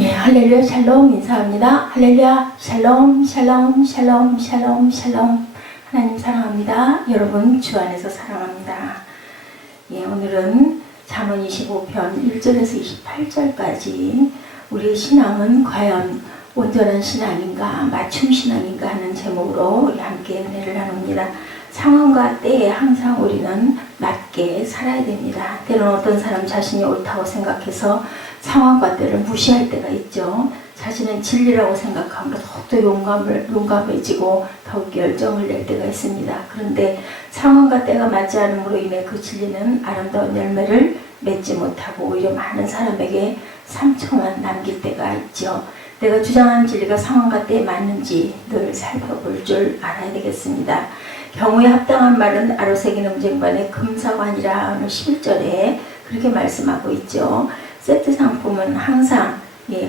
예, 할렐루야 샬롬 인사합니다. 할렐루야 샬롬 샬롬 샬롬 샬롬 샬롬. 하나님 사랑합니다. 여러분 주 안에서 사랑합니다. 예, 오늘은 잠언 25편 1절에서 28절까지 우리의 신앙은 과연 온전한 신앙인가 맞춤 신앙인가 하는 제목으로 우리 함께 은혜를 나눕니다. 상황과 때에 항상 우리는 맞게 살아야 됩니다. 때로는 어떤 사람 자신이 옳다고 생각해서 상황과 때를 무시할 때가 있죠. 자신은 진리라고 생각하므로 더욱더 용감해지고 더욱 열정을 낼 때가 있습니다. 그런데 상황과 때가 맞지 않음으로 인해 그 진리는 아름다운 열매를 맺지 못하고 오히려 많은 사람에게 상처만 남길 때가 있죠. 내가 주장하는 진리가 상황과 때에 맞는지 늘 살펴볼 줄 알아야 되겠습니다. 경우에 합당한 말은 아로새긴 음쟁반의 금사관이라 오늘 11절에 그렇게 말씀하고 있죠. 세트 상품은 항상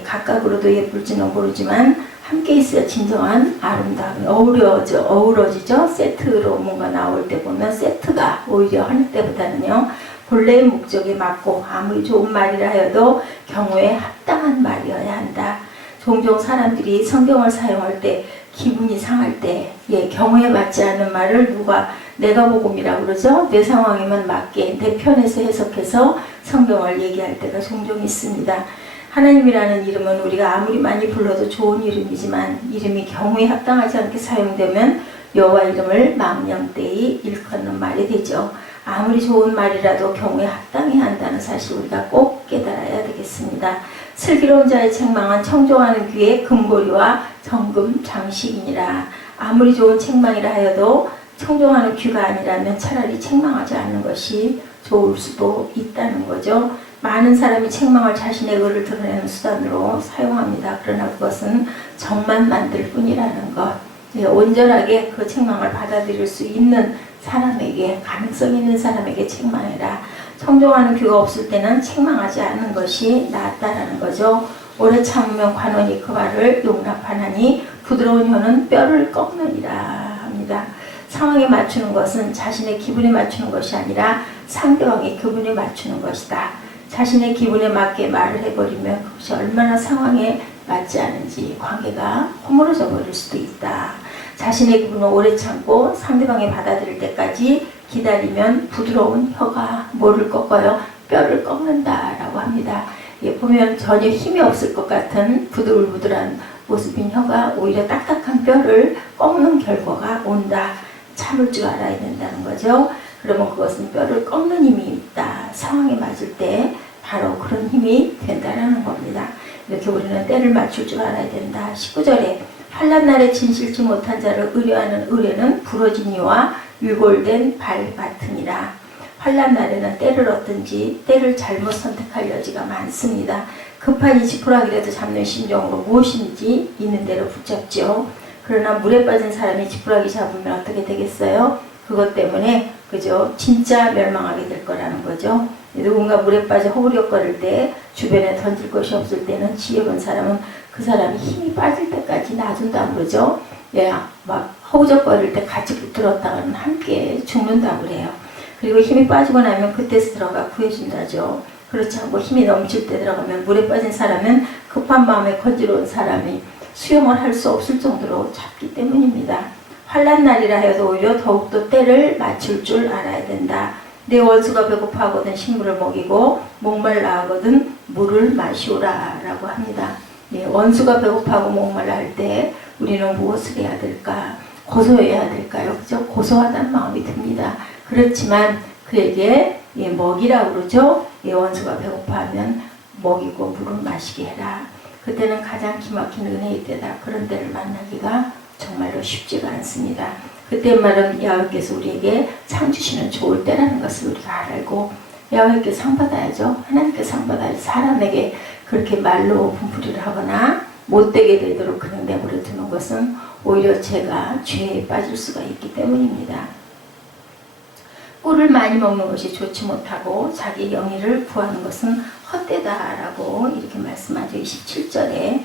각각으로도 예쁠지는 모르지만 함께 있어야 진정한 아름다움이 어우러지죠. 세트로 뭔가 나올 때 보면 세트가 오히려 하는 때보다는요 본래의 목적에 맞고 아무리 좋은 말이라 해도 경우에 합당한 말이어야 한다. 종종 사람들이 성경을 사용할 때 기분이 상할 때 경우에 맞지 않는 말을 누가 내가 복음이라고 그러죠. 내 상황에만 맞게 내 편에서 해석해서 성경을 얘기할 때가 종종 있습니다. 하나님이라는 이름은 우리가 아무리 많이 불러도 좋은 이름이지만 이름이 경우에 합당하지 않게 사용되면 여호와 이름을 망령되이 일컫는 말이 되죠. 아무리 좋은 말이라도 경우에 합당해야 한다는 사실 우리가 꼭 깨달아야 되겠습니다. 슬기로운 자의 책망은 청종하는 귀의 금고리와 정금 장식이니라. 아무리 좋은 책망이라 하여도 청종하는 귀가 아니라면 차라리 책망하지 않는 것이 좋을 수도 있다는 거죠. 많은 사람이 책망을 자신의 의를 드러내는 수단으로 사용합니다. 그러나 그것은 정만 만들 뿐이라는 것. 온전하게 그 책망을 받아들일 수 있는 사람에게, 가능성 있는 사람에게 책망해라. 청종하는 귀가 없을 때는 책망하지 않는 것이 낫다라는 거죠. 오래 참으면 관원이 그 말을 용납하나니 부드러운 혀는 뼈를 꺾느니라 합니다. 상황에 맞추는 것은 자신의 기분에 맞추는 것이 아니라 상대방의 기분에 맞추는 것이다. 자신의 기분에 맞게 말을 해버리면 그것이 얼마나 상황에 맞지 않은지 관계가 허물어져 버릴 수도 있다. 자신의 기분을 오래 참고 상대방이 받아들일 때까지 기다리면 부드러운 혀가 뭐를 꺾어요? 뼈를 꺾는다라고 합니다. 보면 전혀 힘이 없을 것 같은 부들부들한 모습인 혀가 오히려 딱딱한 뼈를 꺾는 결과가 온다. 참을 줄 알아야 된다는 거죠. 그러면 그것은 뼈를 꺾는 힘이 있다. 상황에 맞을 때 바로 그런 힘이 된다는 겁니다. 이렇게 우리는 때를 맞출 줄 알아야 된다. 19절에 환난 날에 진실치 못한 자를 의뢰하는 의뢰는 부러진 이와 위골된 발 같으니라. 환난 날에는 때를 얻든지 때를 잘못 선택할 여지가 많습니다. 급하니 지푸라기라도 잡는 심정으로 무엇인지 있는 대로 붙잡죠. 그러나 물에 빠진 사람이 지푸라기 잡으면 어떻게 되겠어요? 그것 때문에 그죠? 진짜 멸망하게 될 거라는 거죠. 누군가 물에 빠져 허우적거릴 때 주변에 던질 것이 없을 때는 지혜로운 사람은 그 사람이 힘이 빠질 때까지 놔준다고 그러죠. 막 허우적거릴 때 같이 붙들었다가는 함께 죽는다고 그래요. 그리고 힘이 빠지고 나면 그때 들어가 구해준다죠. 그렇지 않고 힘이 넘칠 때 들어가면 물에 빠진 사람은 급한 마음에 건지러운 사람이 수용을 할 수 없을 정도로 잡기 때문입니다. 환난 날이라 해도 오히려 더욱더 때를 맞출 줄 알아야 된다. 내 원수가 배고파하거든 식물을 먹이고 목말라 하거든 물을 마시오라 라고 합니다. 원수가 배고파하고 목말라 할 때 우리는 무엇을 해야 될까? 고소해야 될까요? 그죠? 고소하다는 마음이 듭니다. 그렇지만 그에게 먹이라고 그러죠. 원수가 배고파하면 먹이고 물을 마시게 해라. 그때는 가장 기막힌 은혜의 때다. 그런 때를 만나기가 정말로 쉽지가 않습니다. 그때 말은 야훼께서 우리에게 상 주시는 좋을 때라는 것을 우리가 알고 야훼께 상 받아야죠. 하나님께 상 받아야지. 사람에게 그렇게 말로 분풀이를 하거나 못되게 되도록 그냥 내버려 두는 것은 오히려 제가 죄에 빠질 수가 있기 때문입니다. 꿀을 많이 먹는 것이 좋지 못하고 자기 영예를 구하는 것은 헛되다라고 이렇게 말씀하죠. 27절에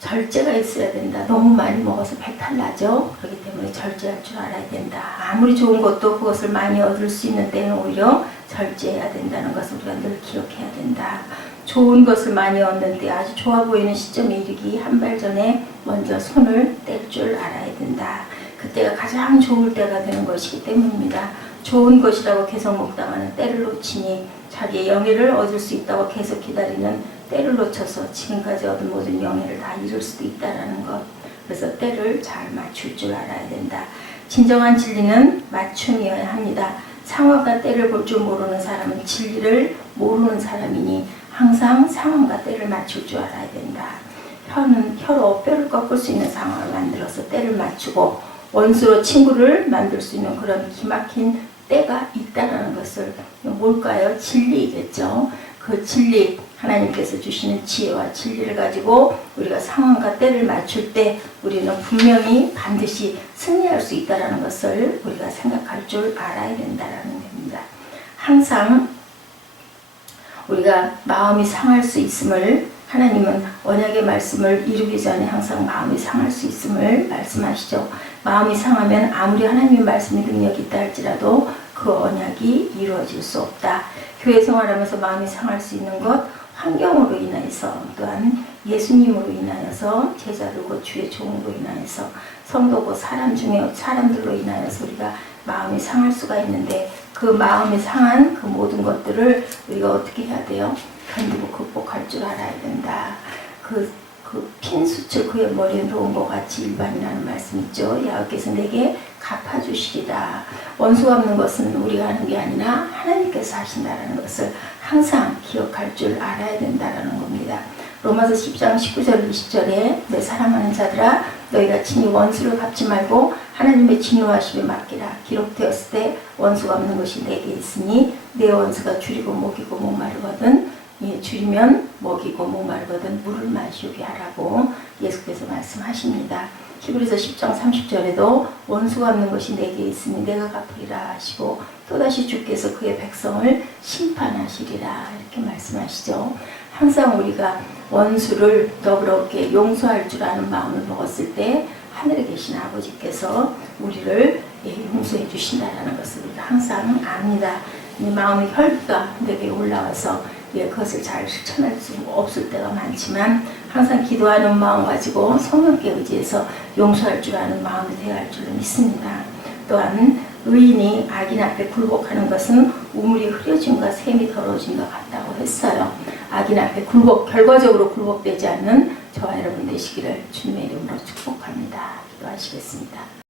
절제가 있어야 된다. 너무 많이 먹어서 배탈 나죠. 그렇기 때문에 절제할 줄 알아야 된다. 아무리 좋은 것도 그것을 많이 얻을 수 있는 때는 오히려 절제해야 된다는 것을 우리가 늘 기억해야 된다. 좋은 것을 많이 얻는 때, 아주 좋아 보이는 시점에 이르기 한 발 전에 먼저 손을 뗄 줄 알아야 된다. 그때가 가장 좋을 때가 되는 것이기 때문입니다. 좋은 것이라고 계속 묵상하는 때를 놓치니 자기의 영예를 얻을 수 있다고 계속 기다리는 때를 놓쳐서 지금까지 얻은 모든 영예를 다 잃을 수도 있다는 것. 그래서 때를 잘 맞출 줄 알아야 된다. 진정한 진리는 맞춤이어야 합니다. 상황과 때를 볼 줄 모르는 사람은 진리를 모르는 사람이니 항상 상황과 때를 맞출 줄 알아야 된다. 혀로 뼈를 꺾을 수 있는 상황을 만들어서 때를 맞추고 원수로 친구를 만들 수 있는 그런 기막힌 때가 있다는 것을, 뭘까요? 진리이겠죠. 그 진리, 하나님께서 주시는 지혜와 진리를 가지고 우리가 상황과 때를 맞출 때 우리는 분명히 반드시 승리할 수 있다는 것을 우리가 생각할 줄 알아야 된다는 겁니다. 항상 우리가 마음이 상할 수 있음을, 하나님은 언약의 말씀을 이루기 전에 항상 마음이 상할 수 있음을 말씀하시죠. 마음이 상하면 아무리 하나님의 말씀이 능력이 있다 할지라도 그 언약이 이루어질 수 없다. 교회 생활하면서 마음이 상할 수 있는 것, 환경으로 인하여서, 또한 예수님으로 인하여서, 제자들과 주의 종으로 인하여서, 성도고 사람들로 인하여서 우리가 마음이 상할 수가 있는데, 그 마음이 상한 그 모든 것들을 우리가 어떻게 해야 돼요? 견디고 극복할 줄 알아야 된다. 그 핀수철 그의 머리에 놓은 것 같이 일반이라는 말씀 있죠. 야곱께서 내게 갚아주시리다. 원수 갚는 것은 우리가 하는 게 아니라 하나님께서 하신다는 것을 항상 기억할 줄 알아야 된다는 겁니다. 로마서 10장 19절 20절에 내 사랑하는 자들아 너희가 친히 원수를 갚지 말고 하나님의 진노하심에 맡기라. 기록되었을 때 원수 갚는 것이 내게 있으니 내 원수가 줄이고 먹이고 목마르거든, 줄이면 먹이고 목마르거든 물을 마시게 하라고 예수께서 말씀하십니다. 히브리서 10장 30절에도 원수 갚는 것이 내게 있으니 내가 갚으리라 하시고 또다시 주께서 그의 백성을 심판하시리라 이렇게 말씀하시죠. 항상 우리가 원수를 너그럽게 용서할 줄 아는 마음을 먹었을 때 하늘에 계신 아버지께서 우리를 용서해 주신다는 것을 우리가 항상 압니다. 마음의 혈기가 내게 올라와서 그것을 잘 실천할 수 없을 때가 많지만 항상 기도하는 마음 가지고 성령께 의지해서 용서할 줄 아는 마음이 되어야 할 줄로 믿습니다. 또한 의인이 악인 앞에 굴복하는 것은 우물이 흐려짐과 샘이 더러워짐과 같다고 했어요. 악인 앞에 결과적으로 굴복되지 않는 저와 여러분 되시기를 주님의 이름으로 축복합니다. 기도하시겠습니다.